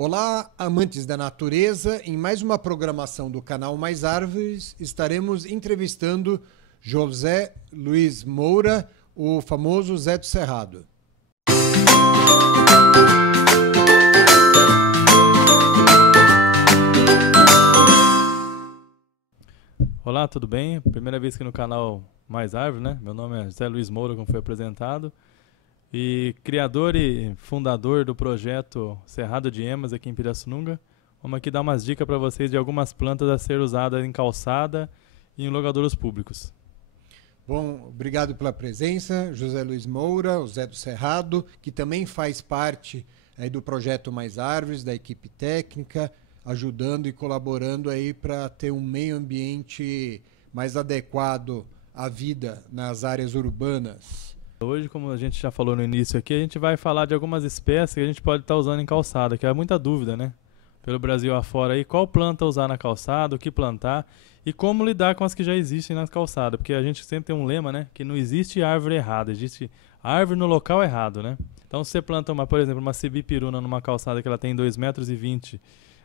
Olá, amantes da natureza. Em mais uma programação do canal Mais Árvores, estaremos entrevistando José Luiz Moura, o famoso Zé do Cerrado. Olá, tudo bem? Primeira vez aqui no canal Mais Árvores, né? Meu nome é José Luiz Moura, como foi apresentado. E criador e fundador do projeto Cerrado de Emas aqui em Pirassununga. Vamos aqui dar umas dicas para vocês de algumas plantas a ser usadas em calçada e em logradouros públicos. Bom, obrigado pela presença, José Luiz Moura, o Zé do Cerrado, que também faz parte aí do projeto Mais Árvores, da equipe técnica, ajudando e colaborando aí para ter um meio ambiente mais adequado à vida nas áreas urbanas. Hoje, como a gente já falou no início aqui, a gente vai falar de algumas espécies que a gente pode estar usando em calçada, que é muita dúvida, né? Pelo Brasil afora aí, qual planta usar na calçada, o que plantar e como lidar com as que já existem nas calçadas, porque a gente sempre tem um lema, né? Que não existe árvore errada, existe árvore no local errado, né? Então, se você planta, por exemplo, uma cibipiruna numa calçada que ela tem 2,20 metros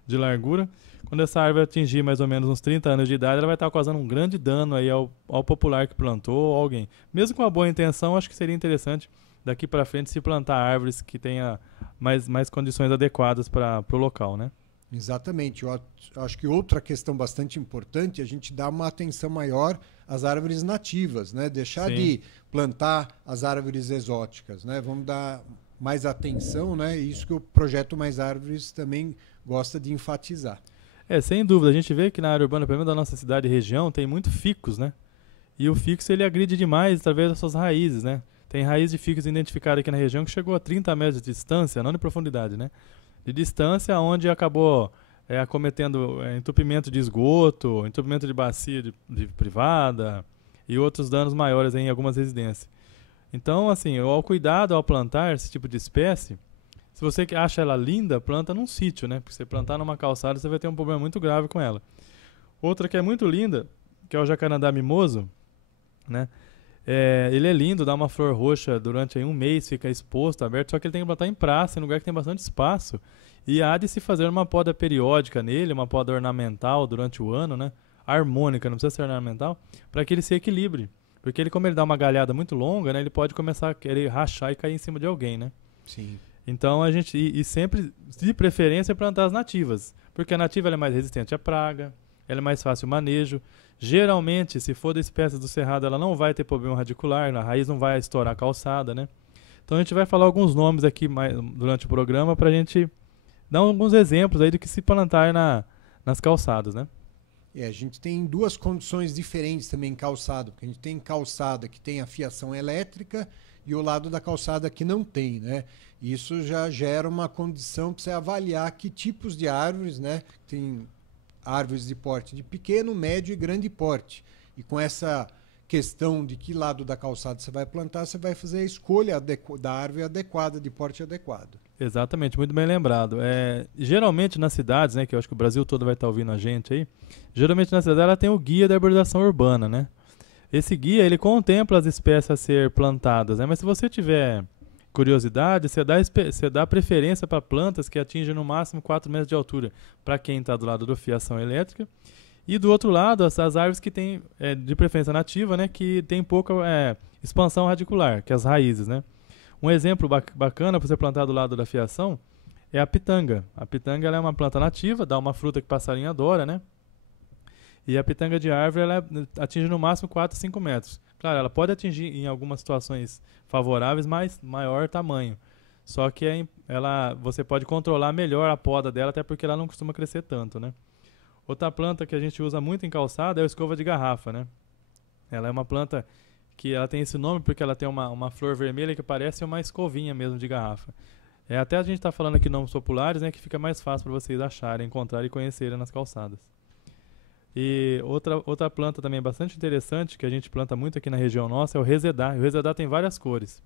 de largura, quando essa árvore atingir mais ou menos uns 30 anos de idade, ela vai estar causando um grande dano aí ao popular que plantou ou alguém. Mesmo com uma boa intenção, acho que seria interessante daqui para frente se plantar árvores que tenham mais condições adequadas para o local, né? Exatamente. Eu acho que outra questão bastante importante é a gente dar uma atenção maior às árvores nativas, né? Deixar Sim. de plantar as árvores exóticas, né? Vamos dar mais atenção, né? Isso que o projeto Mais Árvores também gosta de enfatizar. Sem dúvida. A gente vê que na área urbana, pelo menos da nossa cidade e região, tem muito ficus, né? E o ficus, ele agride demais através das suas raízes, né? Tem raiz de ficus identificada aqui na região que chegou a 30 metros de distância, não de profundidade, né? De distância, onde acabou acometendo entupimento de esgoto, entupimento de bacia de privada e outros danos maiores em algumas residências. Então, assim, ao cuidado ao plantar esse tipo de espécie, se você acha ela linda, planta num sítio, né? Porque se você plantar numa calçada, você vai ter um problema muito grave com ela. Outra que é muito linda, que é o jacarandá mimoso, né? Ele é lindo, dá uma flor roxa durante aí um mês, fica exposto, aberto, só que ele tem que plantar em praça, em lugar que tem bastante espaço. E há de se fazer uma poda periódica nele, uma poda ornamental durante o ano, né? Harmônica, não precisa ser ornamental, para que ele se equilibre. Porque ele, como ele dá uma galhada muito longa, né? Ele pode começar a querer rachar e cair em cima de alguém, né? Sim. Então a gente, e sempre, de preferência, plantar as nativas. Porque a nativa ela é mais resistente à praga, ela é mais fácil manejo. Geralmente, se for da espécie do cerrado, ela não vai ter problema radicular, a raiz não vai estourar a calçada, né? Então a gente vai falar alguns nomes aqui durante o programa para a gente dar alguns exemplos aí do que se plantar nas calçadas, né? A gente tem duas condições diferentes também em calçado, porque a gente tem calçada que tem a fiação elétrica e o lado da calçada que não tem, né? Isso já gera uma condição para você avaliar que tipos de árvores, né? Tem árvores de porte de pequeno, médio e grande porte. E com essa questão de que lado da calçada você vai plantar, você vai fazer a escolha da árvore adequada, de porte adequado. Exatamente, muito bem lembrado. Geralmente nas cidades, né, que eu acho que o Brasil todo vai estar ouvindo a gente aí, geralmente na cidade ela tem o guia da arborização urbana, né? Esse guia, ele contempla as espécies a ser plantadas, né? Mas se você tiver curiosidade, você dá preferência para plantas que atingem no máximo 4 metros de altura, para quem está do lado da fiação elétrica. E do outro lado, as árvores que têm, de preferência nativa, né, que tem pouca expansão radicular, que é as raízes, né? Um exemplo bacana para você plantar do lado da fiação é a pitanga. A pitanga ela é uma planta nativa, dá uma fruta que passarinho adora, né? E a pitanga de árvore ela atinge no máximo 4 a 5 metros. Claro, ela pode atingir em algumas situações favoráveis, mas maior tamanho. Só que você pode controlar melhor a poda dela, até porque ela não costuma crescer tanto, né? Outra planta que a gente usa muito em calçada é a escova de garrafa, né? Ela é uma planta que ela tem esse nome porque ela tem uma flor vermelha que parece uma escovinha mesmo de garrafa. Até a gente está falando aqui nomes populares, né, que fica mais fácil para vocês acharem, encontrarem e conhecerem nas calçadas. E outra planta também bastante interessante, que a gente planta muito aqui na região nossa, é o resedá. O resedá tem várias cores.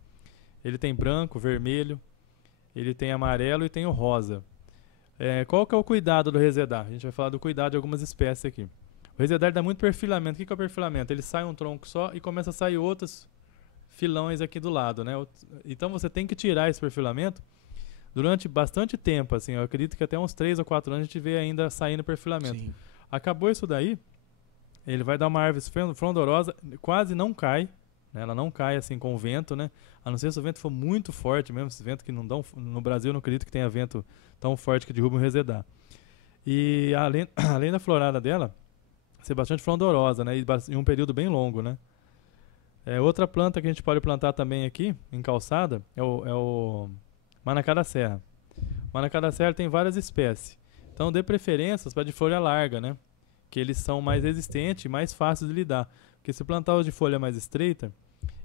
Ele tem branco, vermelho, ele tem amarelo e tem o rosa. Qual que é o cuidado do resedá? A gente vai falar do cuidado de algumas espécies aqui. O resedar dá muito perfilamento. O que é o perfilamento? Ele sai um tronco só e começa a sair outros filões aqui do lado, né? Então você tem que tirar esse perfilamento durante bastante tempo, assim, eu acredito que até uns 3 ou 4 anos a gente vê ainda saindo perfilamento. Sim. Acabou isso daí, ele vai dar uma árvore frondorosa, quase não cai, né? Ela não cai assim com o vento, né? A não ser se o vento for muito forte mesmo, esse vento que não dão, no Brasil eu não acredito que tenha vento tão forte que derruba um resedar. E além da florada dela, ser bastante frondorosa, né? E um período bem longo, né? Outra planta que a gente pode plantar também aqui, em calçada, é o Manacá da Serra. O Manacá da Serra tem várias espécies. Então dê preferências para de folha larga, né? Que eles são mais resistentes e mais fáceis de lidar. Porque se plantar os de folha mais estreita,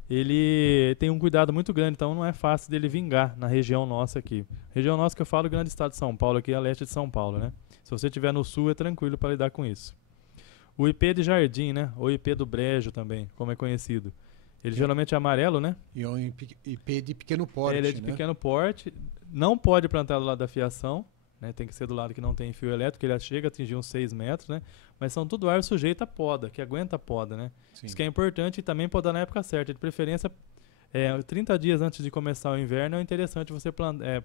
ele tem um cuidado muito grande, então não é fácil dele vingar na região nossa aqui. Região nossa que eu falo, grande estado de São Paulo, aqui é a leste de São Paulo, né? Se você estiver no sul, é tranquilo para lidar com isso. O ipê de jardim, né? Ou ipê do brejo também, como é conhecido. Ele geralmente é amarelo, né? E é um ipê de pequeno porte, Ele é de né? pequeno porte, não pode plantar do lado da fiação, né? Tem que ser do lado que não tem fio elétrico, ele chega a atingir uns 6 metros, né? Mas são tudo árvores sujeitas a poda, que aguenta a poda, né? Sim. Isso que é importante e também podar na época certa. De preferência, 30 dias antes de começar o inverno, é interessante você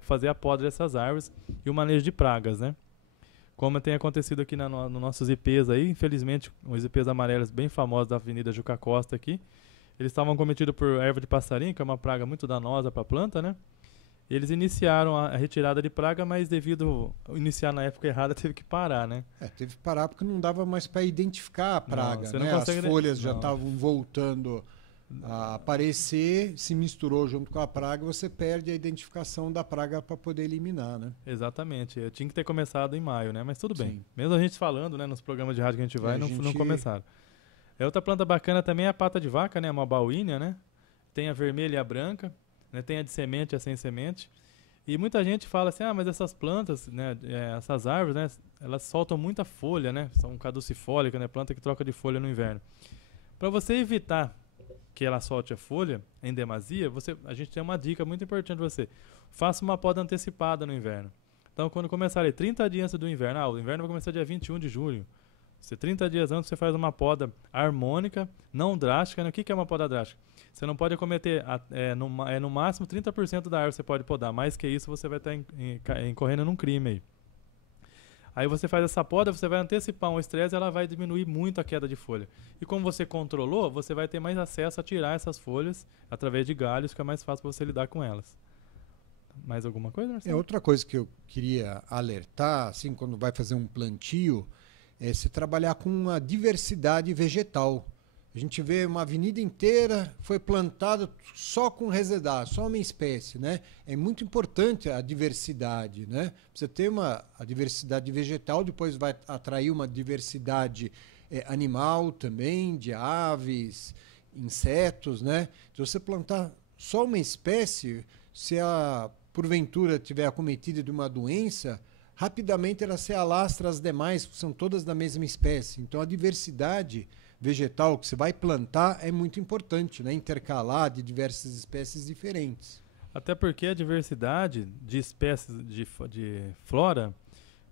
fazer a poda dessas árvores e o manejo de pragas, né? Como tem acontecido aqui nos nossos ipês aí, infelizmente, os ipês amarelos bem famosos da Avenida Juca Costa aqui, eles estavam cometidos por erva de passarinho, que é uma praga muito danosa para a planta, né? Eles iniciaram a retirada de praga, mas devido a iniciar na época errada, teve que parar, né? Teve que parar porque não dava mais para identificar a praga, não, né? As folhas já não. estavam voltando a aparecer, se misturou junto com a praga, você perde a identificação da praga para poder eliminar, né? Exatamente. Eu tinha que ter começado em maio, né? Mas tudo bem. Sim. Mesmo a gente falando, né, nos programas de rádio que a gente vai, não começaram. Outra planta bacana também é a pata de vaca, né? Uma baúínia, né? Tem a vermelha e a branca, né? Tem a de semente e a sem semente. E muita gente fala assim, mas essas plantas, né? Essas árvores, né? Elas soltam muita folha, né? São caducifólicas, né? Planta que troca de folha no inverno. Para você evitar que ela solte a folha em demasia, a gente tem uma dica muito importante para você. Faça uma poda antecipada no inverno. Então, quando começar ali 30 dias antes do inverno, o inverno vai começar dia 21 de julho. 30 dias antes você faz uma poda harmônica, não drástica. Né? O que é uma poda drástica? Você não pode cometer, no máximo 30% da árvore você pode podar. Mais que isso você vai estar incorrendo num crime aí. Aí você faz essa poda, você vai antecipar um estresse, ela vai diminuir muito a queda de folha. E como você controlou, você vai ter mais acesso a tirar essas folhas através de galhos, fica mais fácil para você lidar com elas. Mais alguma coisa, Marcelo? Outra coisa que eu queria alertar, assim, quando vai fazer um plantio, é se trabalhar com uma diversidade vegetal. A gente vê uma avenida inteira foi plantada só com resedar, só uma espécie, né? É muito importante a diversidade, né? Você ter a diversidade vegetal, depois vai atrair uma diversidade animal também, de aves, insetos, né? Se você plantar só uma espécie, se ela porventura tiver acometida de uma doença, rapidamente ela se alastra às demais, que são todas da mesma espécie. Então a diversidade vegetal que você vai plantar é muito importante, né? Intercalar de diversas espécies diferentes. Até porque a diversidade de espécies de flora,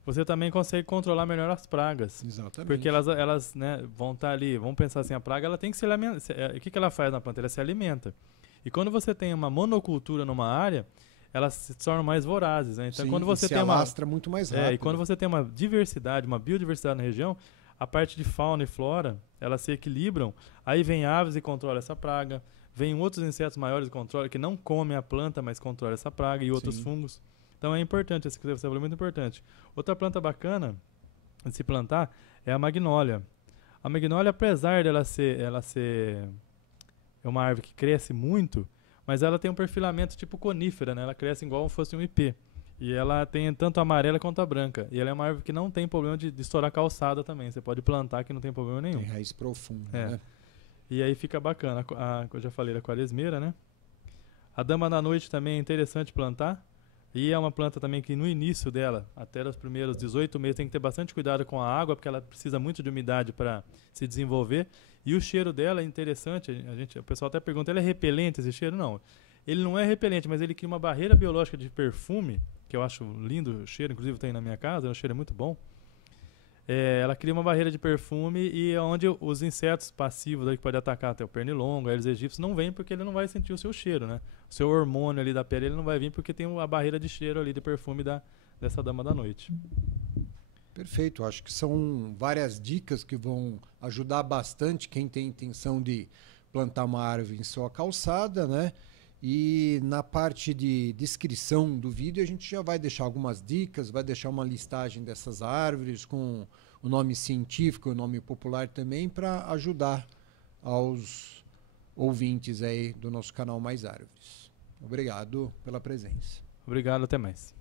você também consegue controlar melhor as pragas. Exatamente. Porque elas né, vão estar ali, vamos pensar assim, a praga ela tem que se alimentar. O que ela faz na planta? Ela se alimenta. E quando você tem uma monocultura numa área, elas se tornam mais vorazes. Né? Então, sim, quando você se tem alastra muito mais rápido. E quando você tem uma diversidade, uma biodiversidade na região, a parte de fauna e flora, elas se equilibram, aí vem aves e controla essa praga, vem outros insetos maiores e controla, que não comem a planta, mas controla essa praga, e outros fungos. Então é importante, esse que você falou é muito importante. Outra planta bacana de se plantar é a magnólia. A magnólia, apesar dela ser uma árvore que cresce muito, mas ela tem um perfilamento tipo conífera, né? Ela cresce igual se fosse um ipê. E ela tem tanto a amarela quanto a branca. E ela é uma árvore que não tem problema de estourar calçada também. Você pode plantar que não tem problema nenhum. Tem raiz profunda, né? E aí fica bacana. Eu já falei da quaresmeira, né? A dama da noite também é interessante plantar. E é uma planta também que no início dela, até os primeiros 18 meses, tem que ter bastante cuidado com a água, porque ela precisa muito de umidade para se desenvolver. E o cheiro dela é interessante. O pessoal até pergunta, ele é repelente esse cheiro? Não. Ele não é repelente, mas ele cria uma barreira biológica de perfume, que eu acho lindo o cheiro, inclusive tem na minha casa, o cheiro é muito bom. ela cria uma barreira de perfume e é onde os insetos passivos aí, que podem atacar até o pernilongo, aedes aegypti, não vêm porque ele não vai sentir o seu cheiro, né? O seu hormônio ali da pele ele não vai vir porque tem a barreira de cheiro ali de perfume dessa dama da noite. Perfeito, acho que são várias dicas que vão ajudar bastante quem tem intenção de plantar uma árvore em sua calçada, né? E na parte de descrição do vídeo a gente já vai deixar algumas dicas, vai deixar uma listagem dessas árvores com o nome científico, o nome popular também, para ajudar aos ouvintes aí do nosso canal Mais Árvores. Obrigado pela presença. Obrigado, até mais.